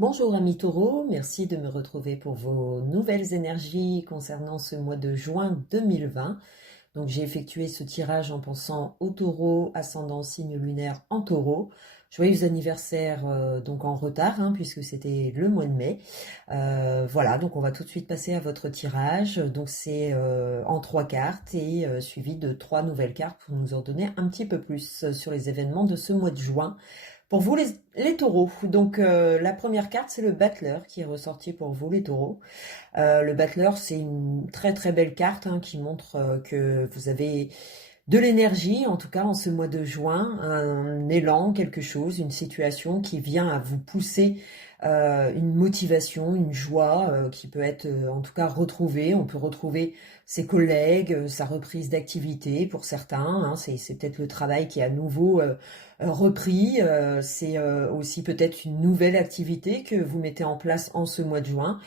Bonjour amis taureaux, merci de me retrouver pour vos nouvelles énergies concernant ce mois de juin 2020. Donc j'ai effectué ce tirage en pensant au taureau, ascendant signe lunaire en taureau. Joyeux anniversaire donc en retard puisque c'était le mois de mai. Voilà, donc on va tout de suite passer à votre tirage. Donc c'est en 3 cartes et suivi de 3 nouvelles cartes pour nous en donner un petit peu plus sur les événements de ce mois de juin. Pour vous les taureaux, donc la première carte c'est le battleur qui est ressorti pour vous les taureaux. Le battleur c'est une très très belle carte qui montre que vous avez de l'énergie, en tout cas en ce mois de juin, un élan, quelque chose, une situation qui vient à vous pousser, une motivation, une joie qui peut être en tout cas retrouvée. On peut retrouver ses collègues, sa reprise d'activité pour certains. C'est peut-être le travail qui est à nouveau repris. C'est aussi peut-être une nouvelle activité que vous mettez en place en ce mois de juin.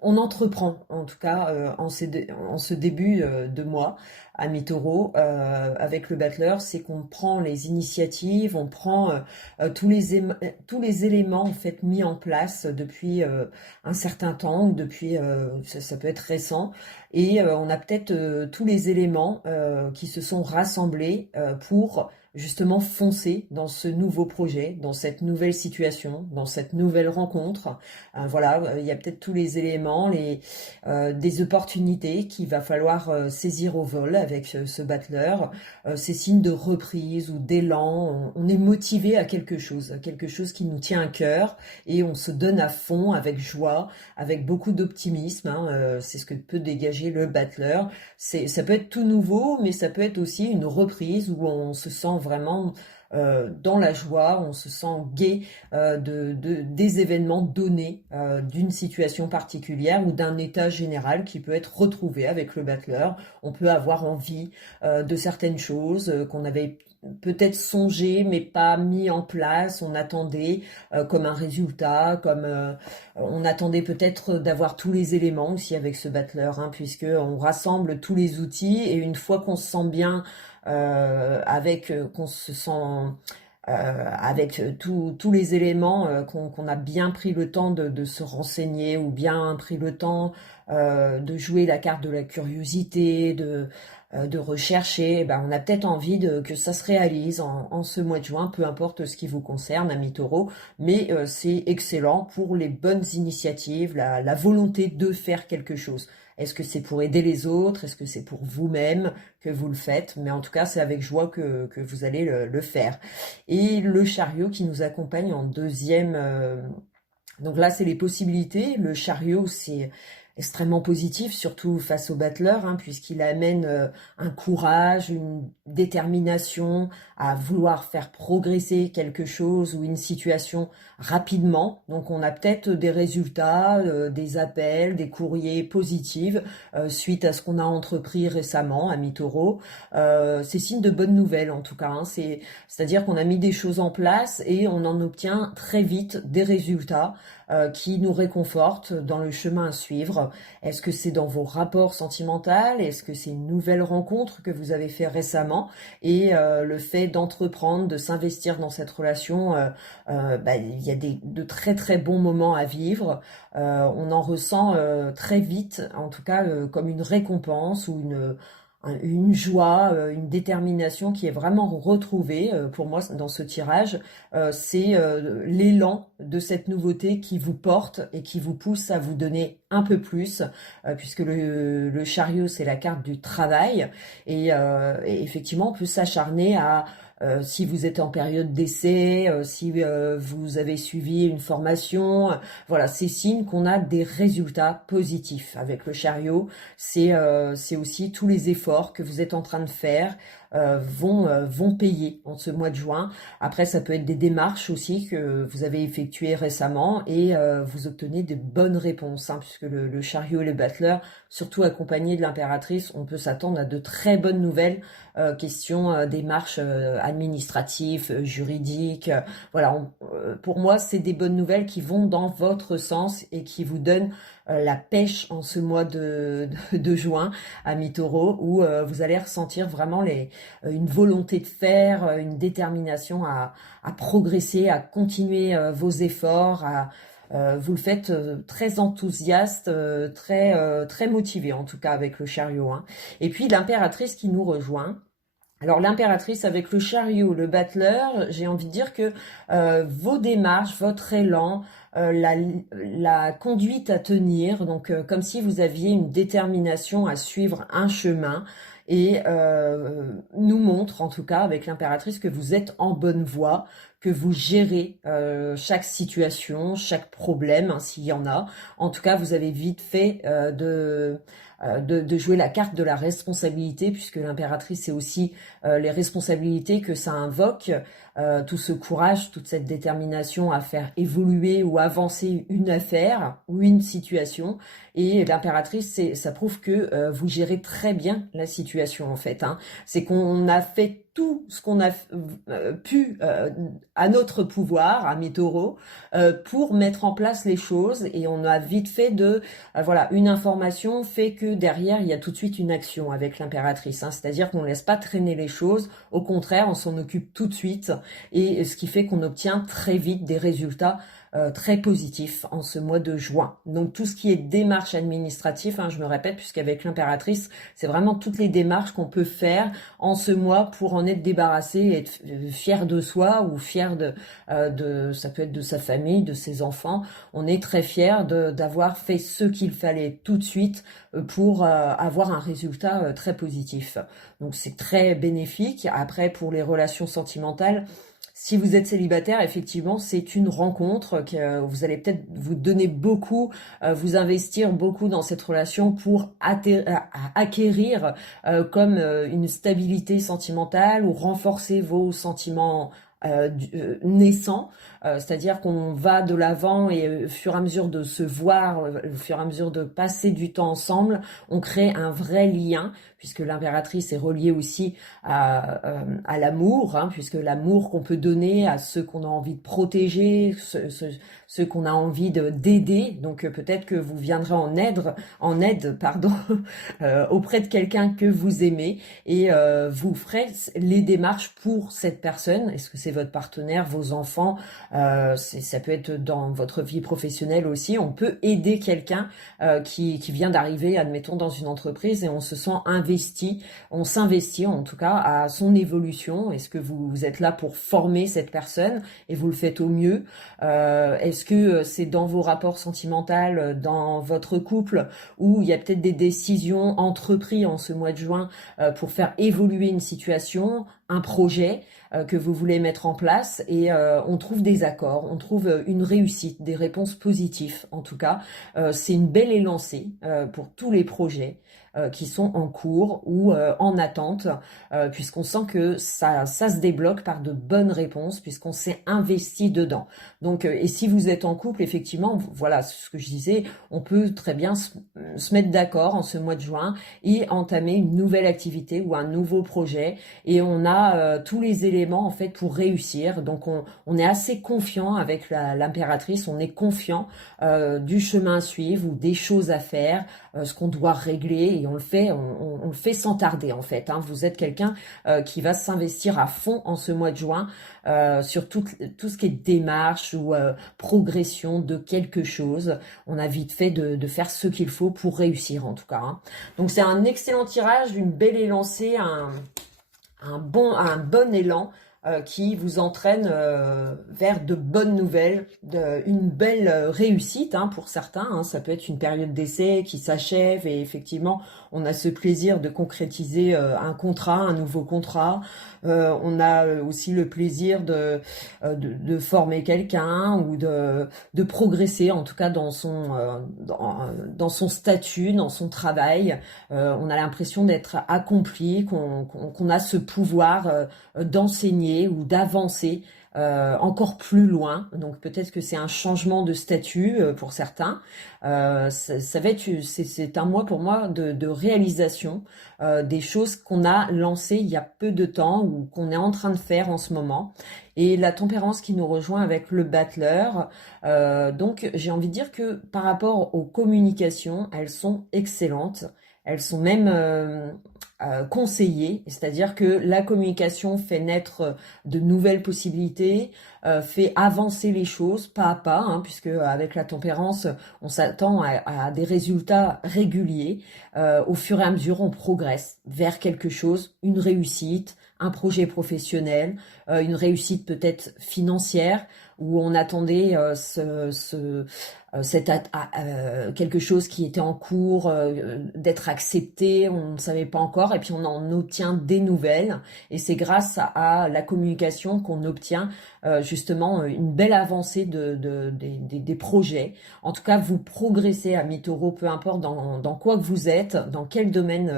On entreprend, en tout cas en ce début de mois à mi-taureau avec le battleur, c'est qu'on prend les initiatives, on prend tous les éléments en fait mis en place depuis un certain temps, depuis ça peut être récent, et on a peut-être tous les éléments qui se sont rassemblés pour justement foncer dans ce nouveau projet, dans cette nouvelle situation, dans cette nouvelle rencontre. Voilà, il y a peut-être tous les éléments, des opportunités qu'il va falloir saisir au vol avec ce battleur. Ces signes de reprise ou d'élan, on est motivé à quelque chose qui nous tient à cœur et on se donne à fond avec joie, avec beaucoup d'optimisme. C'est ce que peut dégager le battleur. Ça peut être tout nouveau, mais ça peut être aussi une reprise où on se sent vraiment dans la joie, on se sent gai des événements donnés, d'une situation particulière ou d'un état général qui peut être retrouvé avec le battleur. On peut avoir envie de certaines choses qu'on avait peut-être songé mais pas mis en place, on attendait comme un résultat, comme on attendait peut-être d'avoir tous les éléments aussi avec ce battleur, puisque on rassemble tous les outils et une fois qu'on se sent bien qu'on se sent avec tous les éléments, qu'on a bien pris le temps de se renseigner ou bien pris le temps de jouer la carte de la curiosité, de rechercher, on a peut-être envie que ça se réalise en ce mois de juin, peu importe ce qui vous concerne, amis taureaux, mais c'est excellent pour les bonnes initiatives, la volonté de faire quelque chose. Est-ce que c'est pour aider les autres? Est-ce que c'est pour vous-même que vous le faites? Mais en tout cas, c'est avec joie que vous allez le faire. Et le chariot qui nous accompagne en deuxième. Donc là, c'est les possibilités. Le chariot, c'est extrêmement positif, surtout face au battleur, puisqu'il amène un courage, une détermination à vouloir faire progresser quelque chose ou une situation rapidement. Donc on a peut-être des résultats, des appels, des courriers positifs suite à ce qu'on a entrepris récemment à mi-taureau. C'est signe de bonnes nouvelles en tout cas. C'est-à-dire qu'on a mis des choses en place et on en obtient très vite des résultats qui nous réconfortent dans le chemin à suivre. Est-ce que c'est dans vos rapports sentimentaux? Est-ce que c'est une nouvelle rencontre que vous avez fait récemment? Et le fait d'entreprendre, de s'investir dans cette relation, il y a de très très bons moments à vivre. On en ressent très vite, en tout cas comme une récompense ou une joie, une détermination qui est vraiment retrouvée pour moi dans ce tirage. C'est l'élan de cette nouveauté qui vous porte et qui vous pousse à vous donner un peu plus, puisque le chariot c'est la carte du travail et effectivement on peut s'acharner à si vous êtes en période d'essai, si vous avez suivi une formation, voilà, c'est signe qu'on a des résultats positifs avec le chariot. C'est aussi tous les efforts que vous êtes en train de faire vont payer en ce mois de juin. Après, ça peut être des démarches aussi que vous avez effectuées récemment et vous obtenez de bonnes réponses, puisque le chariot et le battleur, surtout accompagné de l'impératrice, on peut s'attendre à de très bonnes nouvelles, question démarches administratives, juridiques. Voilà, pour moi, c'est des bonnes nouvelles qui vont dans votre sens et qui vous donnent la pêche en ce mois de juin à mi-taureau où vous allez ressentir vraiment une volonté de faire, une détermination à progresser, à continuer vos efforts, vous le faites très enthousiaste, très motivé en tout cas avec le chariot, hein. Et puis l'impératrice qui nous rejoint. Alors l'impératrice avec le chariot, le battleur, j'ai envie de dire que vos démarches, votre élan, la conduite à tenir, donc comme si vous aviez une détermination à suivre un chemin, et nous montre en tout cas avec l'impératrice que vous êtes en bonne voie, que vous gérez chaque situation, chaque problème, hein, s'il y en a. En tout cas, vous avez vite fait de jouer la carte de la responsabilité, puisque l'impératrice, c'est aussi les responsabilités que ça invoque, tout ce courage, toute cette détermination à faire évoluer ou avancer une affaire ou une situation. Et l'impératrice, ça prouve que vous gérez très bien la situation en fait, hein. C'est qu'on a fait tout ce qu'on a pu à notre pouvoir, à mes taureaux, pour mettre en place les choses, et on a vite fait voilà, une information fait que derrière il y a tout de suite une action avec l'impératrice, hein. C'est-à-dire qu'on ne laisse pas traîner les choses, au contraire on s'en occupe tout de suite, et ce qui fait qu'on obtient très vite des résultats très positif en ce mois de juin. Donc tout ce qui est démarche administrative, hein, je me répète, puisqu'avec l'impératrice, c'est vraiment toutes les démarches qu'on peut faire en ce mois pour en être débarrassé et être fier de soi, ou fier ça peut être de sa famille, de ses enfants. On est très fier d'avoir fait ce qu'il fallait tout de suite pour avoir un résultat très positif. Donc c'est très bénéfique. Après, pour les relations sentimentales, si vous êtes célibataire, effectivement, c'est une rencontre que vous allez peut-être vous donner beaucoup, vous investir beaucoup dans cette relation pour acquérir comme une stabilité sentimentale, ou renforcer vos sentiments naissants. C'est-à-dire qu'on va de l'avant, et au fur et à mesure de se voir, au fur et à mesure de passer du temps ensemble, on crée un vrai lien, puisque l'impératrice est reliée aussi à l'amour, hein, puisque l'amour qu'on peut donner à ceux qu'on a envie de protéger, ceux qu'on a envie d'aider. Donc peut-être que vous viendrez en aide, pardon, auprès de quelqu'un que vous aimez, et vous ferez les démarches pour cette personne. Est-ce que c'est votre partenaire, vos enfants? Ça peut être dans votre vie professionnelle aussi. On peut aider quelqu'un qui vient d'arriver, admettons, dans une entreprise, et on se sent investi, on s'investit en tout cas à son évolution. Est-ce que vous êtes là pour former cette personne et vous le faites au mieux? Est-ce que c'est dans vos rapports sentimentaux, dans votre couple, où il y a peut-être des décisions entreprises en ce mois de juin pour faire évoluer une situation, un projet que vous voulez mettre en place, et on trouve des accords, on trouve une réussite, des réponses positives en tout cas. C'est une belle élancée pour tous les projets qui sont en cours ou en attente, puisqu'on sent que ça se débloque par de bonnes réponses, puisqu'on s'est investi dedans. Donc, et si vous êtes en couple, effectivement, voilà ce que je disais, on peut très bien se mettre d'accord en ce mois de juin et entamer une nouvelle activité ou un nouveau projet, et on a tous les éléments en fait pour réussir. Donc on est assez confiant avec l'impératrice, on est confiant du chemin à suivre ou des choses à faire, ce qu'on doit régler, et on le fait sans tarder en fait, hein. Vous êtes quelqu'un qui va s'investir à fond en ce mois de juin sur tout ce qui est démarche ou progression de quelque chose. On a vite fait de faire ce qu'il faut pour réussir en tout cas, hein. Donc c'est un excellent tirage, une belle élancée, un bon élan qui vous entraîne vers de bonnes nouvelles, une belle réussite, hein, pour certains, hein. Ça peut être une période d'essai qui s'achève, et effectivement on a ce plaisir de concrétiser un contrat, un nouveau contrat. On a aussi le plaisir de former quelqu'un, ou de progresser en tout cas dans dans son statut, dans son travail. On a l'impression d'être accompli, qu'on a ce pouvoir d'enseigner ou d'avancer encore plus loin. Donc peut-être que c'est un changement de statut pour certains. Ça va être, c'est un mois pour moi de réalisation des choses qu'on a lancées il y a peu de temps, ou qu'on est en train de faire en ce moment. Et la tempérance qui nous rejoint avec le battleur. Donc j'ai envie de dire que par rapport aux communications, elles sont excellentes. elles sont même conseillées, c'est-à-dire que la communication fait naître de nouvelles possibilités, fait avancer les choses pas à pas, hein, puisque avec la tempérance, on s'attend à des résultats réguliers. Au fur et à mesure, on progresse vers quelque chose, une réussite, un projet professionnel, une réussite peut-être financière, où on attendait quelque chose qui était en cours d'être accepté, on ne savait pas encore, et puis on en obtient des nouvelles, et c'est grâce à la communication qu'on obtient justement une belle avancée des projets. En tout cas, vous progressez à mi-taureau, peu importe dans quoi que vous êtes, dans quel domaine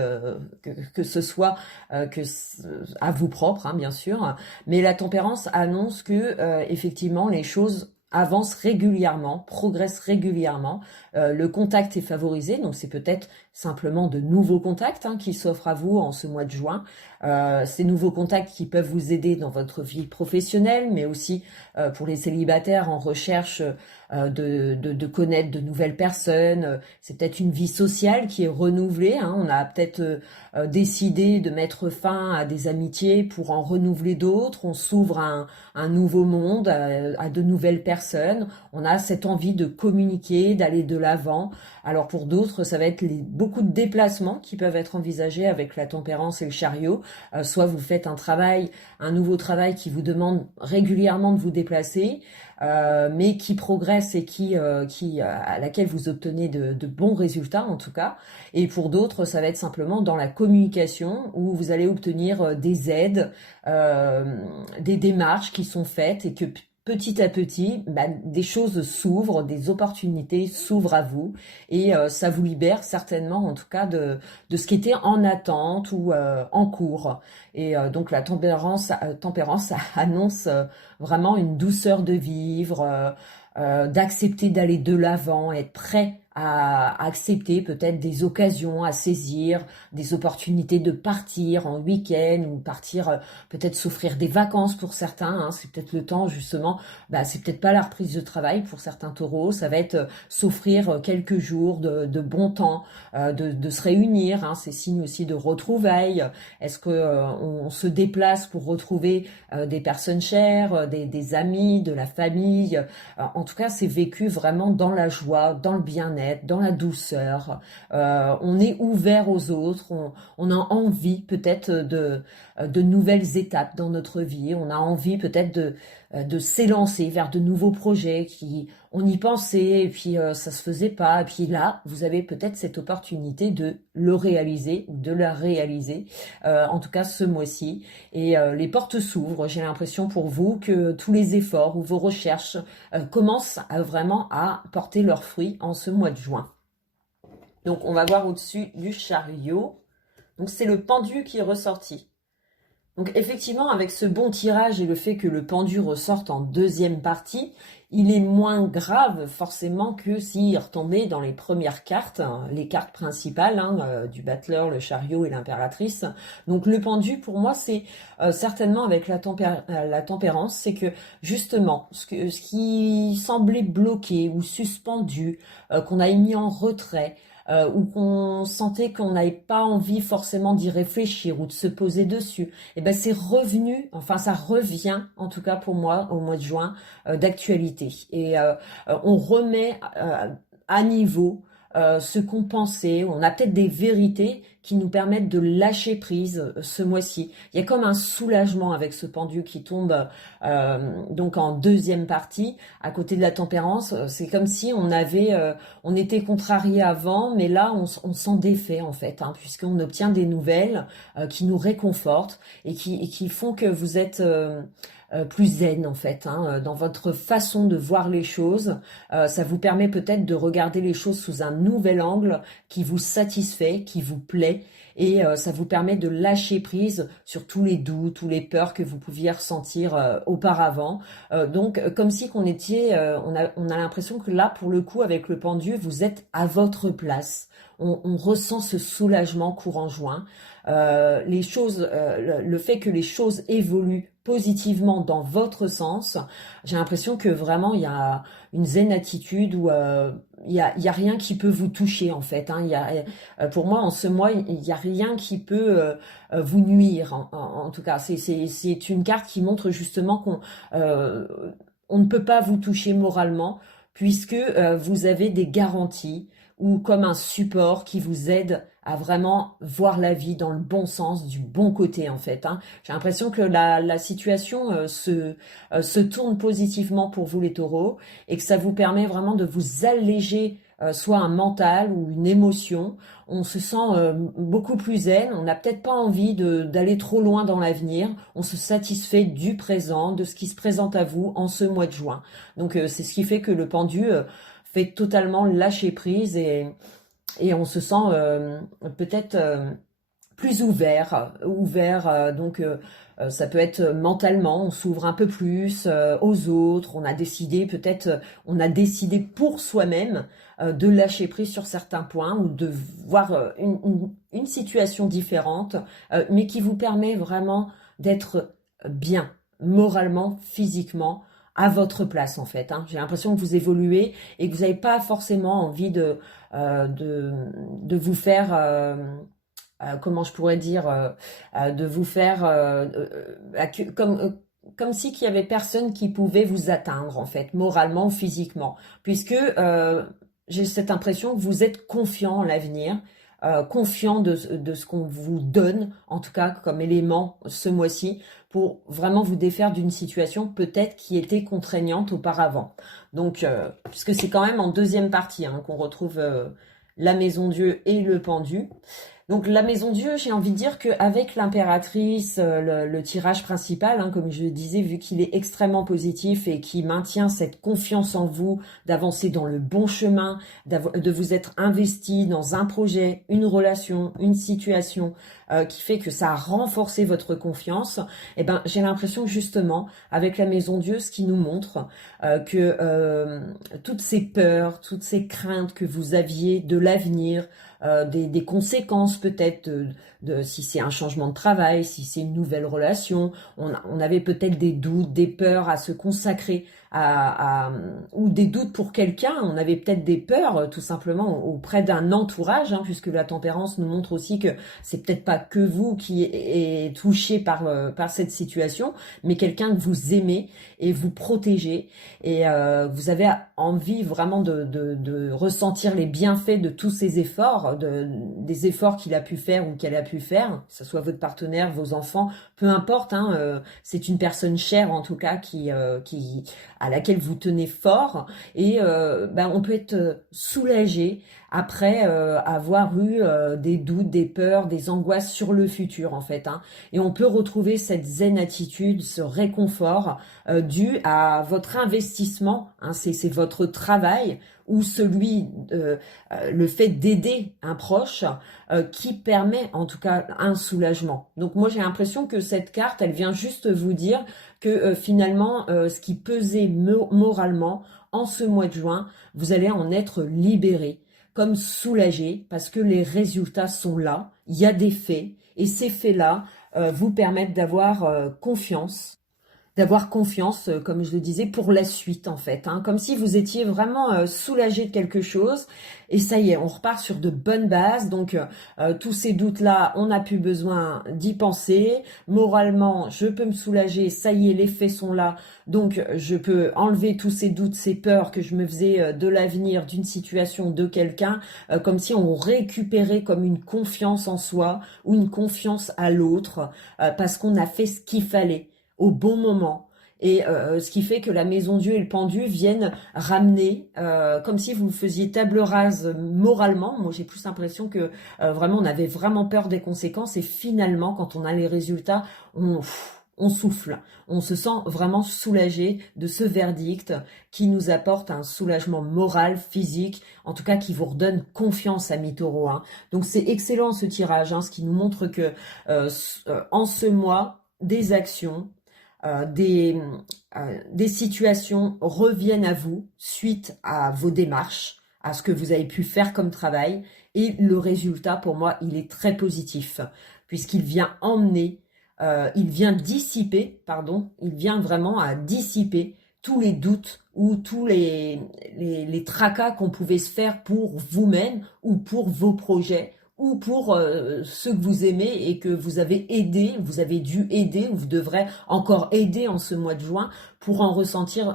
que ce soit, à vous propre, hein, bien sûr, mais la tempérance annonce que effectivement les choses avancent régulièrement, progressent régulièrement. Le contact est favorisé, donc c'est peut-être simplement de nouveaux contacts hein, qui s'offrent à vous en ce mois de juin. Ces nouveaux contacts qui peuvent vous aider dans votre vie professionnelle, mais aussi pour les célibataires en recherche de connaître de nouvelles personnes. C'est peut-être une vie sociale qui est renouvelée. Hein. On a peut-être décidé de mettre fin à des amitiés pour en renouveler d'autres. On s'ouvre à un nouveau monde, à de nouvelles personnes. On a cette envie de communiquer, d'aller de l'avant. Alors pour d'autres, ça va être beaucoup de déplacements qui peuvent être envisagés avec la tempérance et le chariot. Soit vous faites un nouveau travail qui vous demande régulièrement de vous déplacer, mais qui progresse et à laquelle vous obtenez de bons résultats en tout cas. Et pour d'autres, ça va être simplement dans la communication où vous allez obtenir des aides, des démarches qui sont faites et que petit à petit, des choses s'ouvrent, des opportunités s'ouvrent à vous et ça vous libère certainement en tout cas de ce qui était en attente ou en cours. Et donc la tempérance annonce vraiment une douceur de vivre, d'accepter d'aller de l'avant, être prêt à accepter peut-être des occasions à saisir, des opportunités de partir en week-end ou partir peut-être s'offrir des vacances pour certains. Hein, c'est peut-être le temps justement, c'est peut-être pas la reprise de travail pour certains taureaux, ça va être s'offrir quelques jours de bon temps, de se réunir. Hein, c'est signe aussi de retrouvailles. Est-ce que on se déplace pour retrouver des personnes chères, des amis, de la famille. En tout cas, c'est vécu vraiment dans la joie, dans le bien-être, dans la douceur. On est ouvert aux autres, on a envie peut-être de nouvelles étapes dans notre vie. On a envie peut-être de s'élancer vers de nouveaux projets on y pensait et puis ça se faisait pas. Et puis là, vous avez peut-être cette opportunité de le réaliser ou de la réaliser, en tout cas ce mois-ci. Et les portes s'ouvrent. J'ai l'impression pour vous que tous les efforts ou vos recherches commencent vraiment à porter leurs fruits en ce mois de juin. Donc on va voir au-dessus du chariot. Donc c'est le pendu qui est ressorti. Donc effectivement, avec ce bon tirage et le fait que le pendu ressorte en deuxième partie, il est moins grave forcément que s'il retombait dans les premières cartes, hein, les cartes principales du battleur, le chariot et l'impératrice. Donc le pendu, pour moi, c'est certainement avec la tempérance, c'est que justement, ce qui semblait bloqué ou suspendu, qu'on a mis en retrait, ou qu'on sentait qu'on n'avait pas envie forcément d'y réfléchir ou de se poser dessus, et ben c'est revenu, enfin ça revient en tout cas pour moi au mois de juin d'actualité. Et on remet à niveau ce qu'on pensait, on a peut-être des vérités qui nous permettent de lâcher prise ce mois-ci. Il y a comme un soulagement avec ce pendu qui tombe donc en deuxième partie, à côté de la tempérance. C'est comme si on était contrarié avant, mais là on s'en défait en fait, hein, puisqu'on obtient des nouvelles qui nous réconfortent et qui font que vous êtes plus zen en fait, hein, dans votre façon de voir les choses. Ça vous permet peut-être de regarder les choses sous un nouvel angle qui vous satisfait, qui vous plaît, et ça vous permet de lâcher prise sur tous les doutes, tous les peurs que vous pouviez ressentir auparavant. Donc comme si on a l'impression que là pour le coup avec le pendu vous êtes à votre place. On ressent ce soulagement courant juin. Le fait que les choses évoluent positivement dans votre sens, j'ai l'impression que vraiment il y a une zen attitude où il y a rien qui peut vous toucher en fait. Hein. Pour moi, en ce mois, il y a rien qui peut vous nuire. En tout cas, c'est une carte qui montre justement euh, on ne peut pas vous toucher moralement puisque vous avez des garanties ou comme un support qui vous aide à vraiment voir la vie dans le bon sens, du bon côté en fait. Hein. J'ai l'impression que la situation se tourne positivement pour vous les taureaux et que ça vous permet vraiment de vous alléger soit un mental ou une émotion. On se sent beaucoup plus zen, on n'a peut-être pas envie d'aller trop loin dans l'avenir, on se satisfait du présent, de ce qui se présente à vous en ce mois de juin. Donc c'est ce qui fait que le pendu fait totalement lâcher prise et on se sent peut-être plus ouvert ça peut être mentalement, on s'ouvre un peu plus aux autres, on a décidé pour soi-même de lâcher prise sur certains points ou de voir une situation différente, mais qui vous permet vraiment d'être bien, moralement, physiquement, à votre place en fait. Hein. J'ai l'impression que vous évoluez et que vous n'avez pas forcément envie de vous faire comment je pourrais dire, de vous faire comme si qu'il y avait personne qui pouvait vous atteindre en fait, moralement ou physiquement, puisque j'ai cette impression que vous êtes confiant en l'avenir, confiant de ce qu'on vous donne, en tout cas comme élément ce mois-ci, pour vraiment vous défaire d'une situation peut-être qui était contraignante auparavant. Donc, puisque c'est quand même en deuxième partie hein, qu'on retrouve la maison Dieu et le pendu. Donc la maison Dieu, j'ai envie de dire qu'avec l'impératrice, le tirage principal, hein, comme je le disais, vu qu'il est extrêmement positif et qui maintient cette confiance en vous, d'avancer dans le bon chemin, de vous être investi dans un projet, une relation, une situation qui fait que ça a renforcé votre confiance, eh ben j'ai l'impression que justement, avec la maison Dieu, ce qui nous montre que toutes ces peurs, toutes ces craintes que vous aviez de l'avenir, des conséquences peut-être si c'est un changement de travail, si c'est une nouvelle relation. On avait peut-être des doutes, des peurs à se consacrer ou des doutes pour quelqu'un. On avait peut-être des peurs tout simplement auprès d'un entourage, hein, puisque la tempérance nous montre aussi que c'est peut-être pas que vous qui êtes touché par cette situation, mais quelqu'un que vous aimez et vous protégez et vous avez envie vraiment de ressentir les bienfaits de tous ces efforts, des efforts qu'il a pu faire ou qu'elle a pu faire, que ce soit votre partenaire, vos enfants, peu importe, hein, c'est une personne chère en tout cas à laquelle vous tenez fort et on peut être soulagé après avoir eu des doutes, des peurs, des angoisses sur le futur en fait. Hein. Et on peut retrouver cette zen attitude, ce réconfort dû à votre investissement, hein, c'est votre travail ou le fait d'aider un proche qui permet en tout cas un soulagement. Donc moi j'ai l'impression que cette carte, elle vient juste vous dire que finalement ce qui pesait moralement en ce mois de juin, vous allez en être libéré, comme soulagé, parce que les résultats sont là, il y a des faits, et ces faits-là vous permettent d'avoir confiance, comme je le disais, pour la suite en fait, hein, comme si vous étiez vraiment soulagé de quelque chose, et ça y est, on repart sur de bonnes bases, donc tous ces doutes-là, on n'a plus besoin d'y penser, moralement, je peux me soulager, ça y est, les faits sont là, donc je peux enlever tous ces doutes, ces peurs que je me faisais de l'avenir, d'une situation, de quelqu'un, comme si on récupérait comme une confiance en soi, ou une confiance à l'autre, parce qu'on a fait ce qu'il fallait au bon moment. Et ce qui fait que la maison Dieu et le pendu viennent ramener, comme si vous faisiez table rase moralement. Moi, j'ai plus l'impression que vraiment, on avait vraiment peur des conséquences. Et finalement, quand on a les résultats, on souffle. On se sent vraiment soulagé de ce verdict qui nous apporte un soulagement moral, physique, en tout cas qui vous redonne confiance, amis taureaux. Hein. Donc, c'est excellent ce tirage, hein, ce qui nous montre que en ce mois, des actions, des situations reviennent à vous suite à vos démarches, à ce que vous avez pu faire comme travail. Et le résultat, pour moi, il est très positif, puisqu'il vient emmener il vient dissiper, pardon, il vient vraiment à dissiper tous les doutes ou tous les tracas qu'on pouvait se faire pour vous-même ou pour vos projets ou pour ceux que vous aimez et que vous avez aidé, vous avez dû aider, ou vous devrez encore aider en ce mois de juin pour en ressentir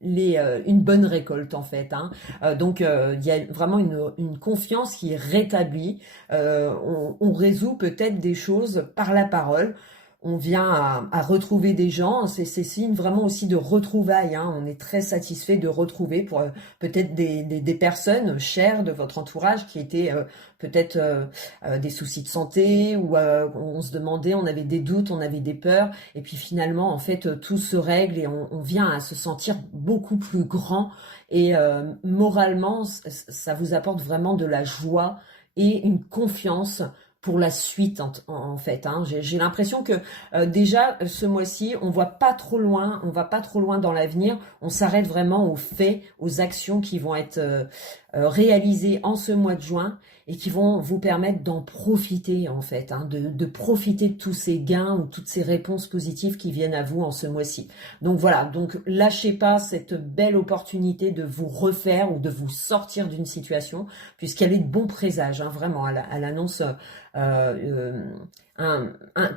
une bonne récolte en fait. Hein. Donc il y a vraiment une confiance qui est rétablie. On résout peut-être des choses par la parole. On vient à retrouver des gens, c'est signe vraiment aussi de retrouvailles. Hein. On est très satisfait de retrouver pour peut-être des personnes chères de votre entourage qui étaient peut-être des soucis de santé ou on se demandait, on avait des doutes, on avait des peurs et puis finalement en fait tout se règle et on vient à se sentir beaucoup plus grand et moralement ça vous apporte vraiment de la joie et une confiance pour la suite en fait. Hein. J'ai l'impression que déjà ce mois-ci, on voit pas trop loin, on va pas trop loin dans l'avenir. On s'arrête vraiment aux faits, aux actions qui vont être réalisées en ce mois de juin et qui vont vous permettre d'en profiter en fait, hein, de profiter de tous ces gains ou toutes ces réponses positives qui viennent à vous en ce mois-ci. Donc voilà, donc lâchez pas cette belle opportunité de vous refaire ou de vous sortir d'une situation puisqu'elle est de bon présage, hein, vraiment. Elle annonce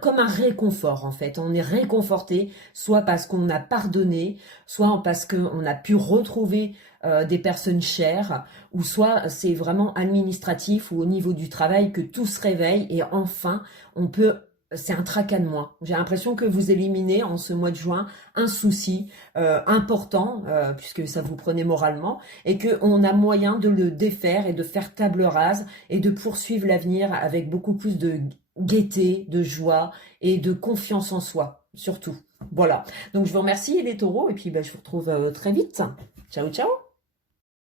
comme un réconfort en fait. On est réconforté, soit parce qu'on a pardonné, soit parce qu'on a pu retrouver des personnes chères, ou soit c'est vraiment administratif ou au niveau du travail que tout se réveille et enfin on peut. C'est un tracas de moins. J'ai l'impression que vous éliminez en ce mois de juin un souci important, puisque ça vous prenait moralement, et qu'on a moyen de le défaire et de faire table rase et de poursuivre l'avenir avec beaucoup plus de gaieté, de joie et de confiance en soi, surtout. Voilà. Donc je vous remercie les taureaux et puis je vous retrouve très vite. Ciao, ciao.